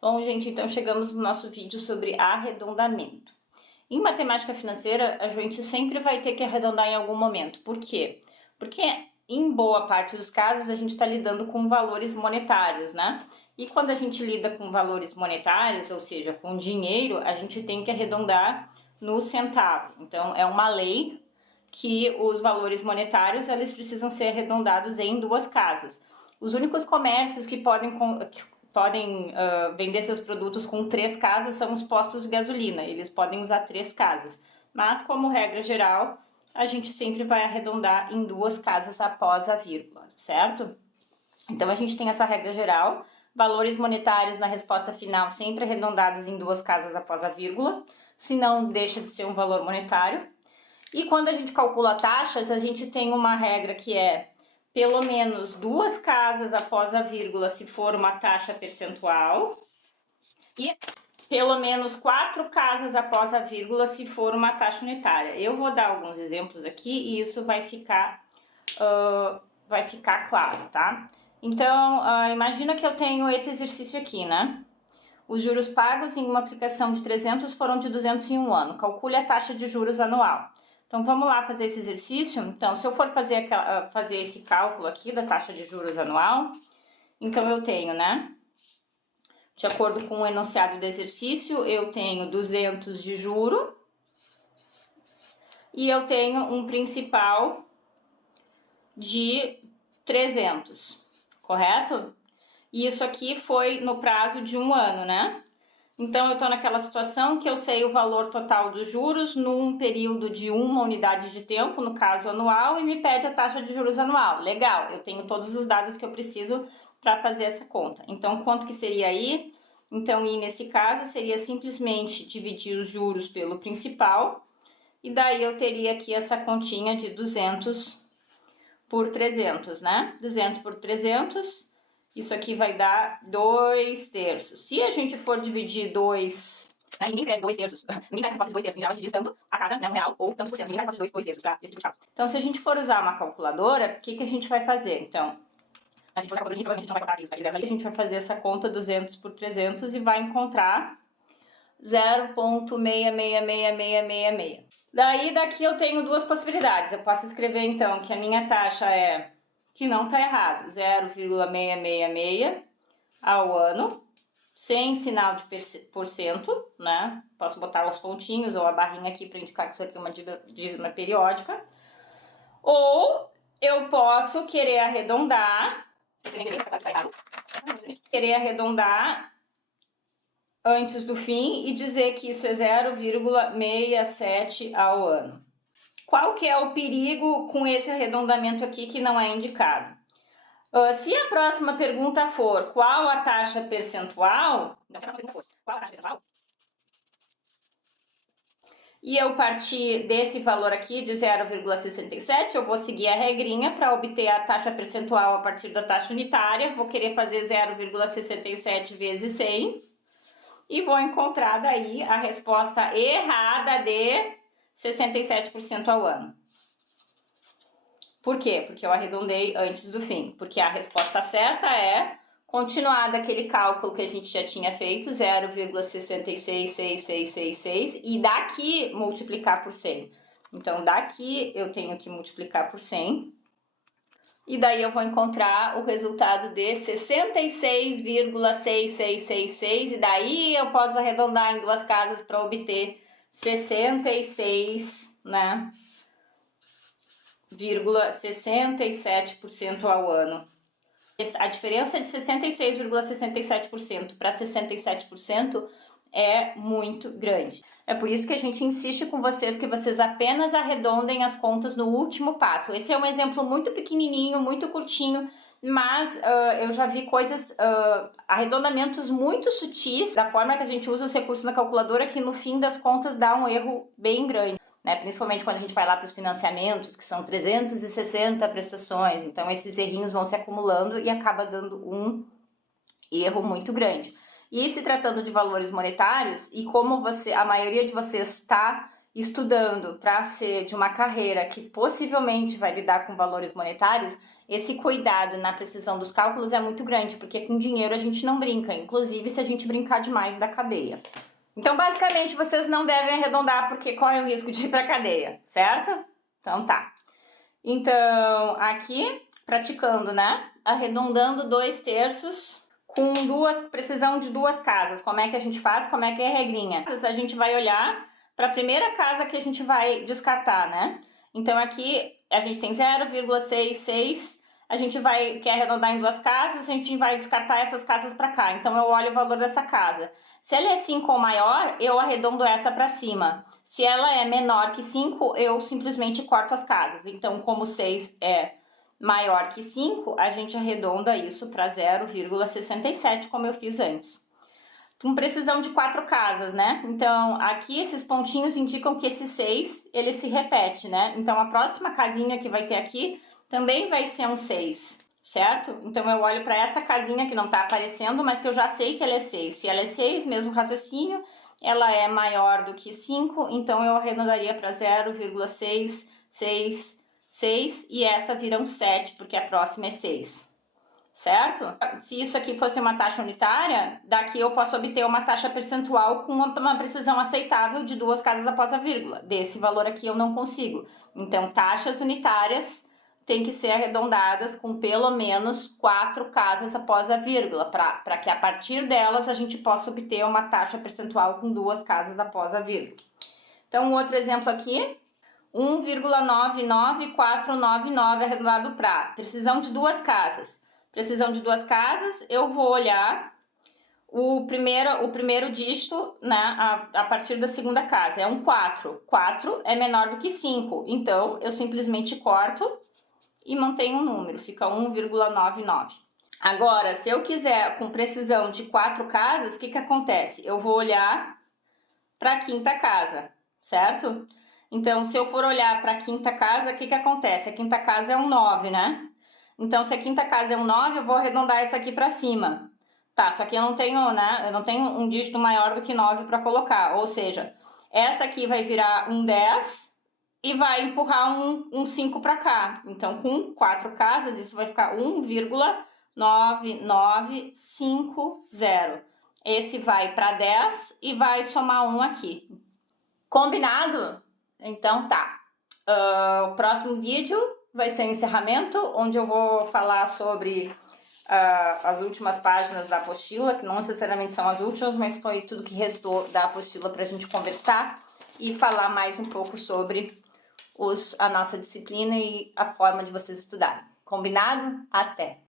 Bom, gente, então chegamos no nosso vídeo sobre arredondamento. Em matemática financeira, a gente sempre vai ter que arredondar em algum momento. Por quê? Porque em boa parte dos casos a gente está lidando com valores monetários, né? E quando a gente lida com valores monetários, ou seja, com dinheiro, a gente tem que arredondar no centavo. Então, é uma lei que os valores monetários eles precisam ser arredondados em duas casas. Os únicos comércios que podem vender seus produtos com 3 casas são os postos de gasolina, eles podem usar 3 casas, mas como regra geral, a gente sempre vai arredondar em 2 casas após a vírgula, certo? Então a gente tem essa regra geral, valores monetários na resposta final sempre arredondados em 2 casas após a vírgula, senão deixa de ser um valor monetário. E quando a gente calcula taxas, a gente tem uma regra que é pelo menos 2 casas após a vírgula se for uma taxa percentual e pelo menos 4 casas após a vírgula se for uma taxa unitária. Eu vou dar alguns exemplos aqui e isso vai ficar claro, tá? Então, imagina que eu tenho esse exercício aqui, né? Os juros pagos em uma aplicação de 300 foram de 200 em um ano. Calcule a taxa de juros anual. Então, vamos lá fazer esse exercício. Então, se eu for fazer esse cálculo aqui da taxa de juros anual, então eu tenho, né? De acordo com o enunciado do exercício, eu tenho 200 de juro e eu tenho um principal de 300, correto? E isso aqui foi no prazo de um ano, né? Então, eu estou naquela situação que eu sei o valor total dos juros num período de uma unidade de tempo, no caso anual, e me pede a taxa de juros anual. Legal, eu tenho todos os dados que eu preciso para fazer essa conta. Então, quanto que seria I? Então, I nesse caso seria simplesmente dividir os juros pelo principal, e daí eu teria aqui essa continha de 200 por 300, né? 200 por 300... Isso aqui vai dar 2/3. Se a gente for dividir 2... Ninguém escreve 2/3. Ninguém vai fazer 2/3. Em geral, a gente diz tanto a cada, né, um real ou tantos por cento. Ninguém vai fazer 2/3 para esse tipo de cálculo. Então, se a gente for usar uma calculadora, o que a gente vai fazer? Então, se a gente for usar a calculadora, provavelmente a gente não vai cortar isso. A gente vai fazer essa conta 200 por 300 e vai encontrar 0,666666. Daí, daqui eu tenho duas possibilidades. Eu posso escrever, então, que a minha taxa é... que não está errado, 0,666 ao ano, sem sinal de porcento, né? Posso botar os pontinhos ou a barrinha aqui para indicar que isso aqui é uma dízima periódica. Ou eu posso querer arredondar antes do fim e dizer que isso é 0,67 ao ano. Qual que é o perigo com esse arredondamento aqui que não é indicado? Se a próxima pergunta for qual a taxa percentual, e eu partir desse valor aqui de 0,67, eu vou seguir a regrinha para obter a taxa percentual a partir da taxa unitária, vou querer fazer 0,67 vezes 100 e vou encontrar daí a resposta errada de 67% ao ano. Por quê? Porque eu arredondei antes do fim. Porque a resposta certa é continuar daquele cálculo que a gente já tinha feito, 0,666666, e daqui multiplicar por 100. Então, daqui eu tenho que multiplicar por 100. E daí eu vou encontrar o resultado de 66,6666, e daí eu posso arredondar em 2 casas para obter 66, né, 67% ao ano. A diferença de 66,67% para 67% é muito grande. É por isso que a gente insiste com vocês que vocês apenas arredondem as contas no último passo. Esse é um exemplo muito pequenininho, muito curtinho, mas eu já vi arredondamentos muito sutis, da forma que a gente usa os recursos na calculadora, que no fim das contas dá um erro bem grande, né? Principalmente quando a gente vai lá para os financiamentos, que são 360 prestações, então esses errinhos vão se acumulando e acaba dando um erro muito grande. E se tratando de valores monetários, e como a maioria de vocês está estudando para ser de uma carreira que possivelmente vai lidar com valores monetários, esse cuidado na precisão dos cálculos é muito grande, porque com dinheiro a gente não brinca, inclusive se a gente brincar demais da cadeia. Então, basicamente, vocês não devem arredondar, porque corre o risco de ir para cadeia, certo? Então, tá. Então, aqui, praticando, né? Arredondando 2/3 com precisão de 2 casas. Como é que a gente faz? Como é que é a regrinha? A gente vai olhar para a primeira casa que a gente vai descartar, né? Então, aqui a gente tem 0,66. A gente quer arredondar em 2 casas, a gente vai descartar essas casas para cá. Então, eu olho o valor dessa casa. Se ela é 5 ou maior, eu arredondo essa para cima. Se ela é menor que 5, eu simplesmente corto as casas. Então, como 6 é maior que 5, a gente arredonda isso para 0,67, como eu fiz antes. Com precisão de 4 casas, né? Então, aqui esses pontinhos indicam que esse 6, ele se repete, né? Então, a próxima casinha que vai ter aqui também vai ser um 6, certo? Então, eu olho para essa casinha que não está aparecendo, mas que eu já sei que ela é 6. Se ela é 6, mesmo raciocínio, ela é maior do que 5, então eu arredondaria para 0,666 e essa vira um 7, porque a próxima é 6, certo? Se isso aqui fosse uma taxa unitária, daqui eu posso obter uma taxa percentual com uma precisão aceitável de 2 casas após a vírgula. Desse valor aqui eu não consigo. Então, taxas unitárias tem que ser arredondadas com pelo menos 4 casas após a vírgula, para que a partir delas a gente possa obter uma taxa percentual com 2 casas após a vírgula. Então, um outro exemplo aqui, 1,99499 arredondado para precisão de 2 casas. Precisão de 2 casas, eu vou olhar o primeiro dígito, né, a partir da segunda casa, é um 4. 4 é menor do que 5, então eu simplesmente corto e mantenho um número, fica 1,99. Agora, se eu quiser com precisão de 4 casas, o que acontece? Eu vou olhar para a quinta casa, certo? Então, se eu for olhar para a quinta casa, o que acontece? A quinta casa é um 9, né? Então, se a quinta casa é um 9, eu vou arredondar essa aqui para cima. Tá, só que eu não tenho, né? Eu não tenho um dígito maior do que 9 para colocar. Ou seja, essa aqui vai virar um 10 e vai empurrar um 5 para cá. Então, com 4 casas, isso vai ficar 1,9950. Esse vai para 10 e vai somar 1 aqui. Combinado? Então, tá. O próximo vídeo vai ser o encerramento, onde eu vou falar sobre as últimas páginas da apostila, que não necessariamente são as últimas, mas foi tudo que restou da apostila para a gente conversar e falar mais um pouco sobre a nossa disciplina e a forma de vocês estudarem. Combinado? Até!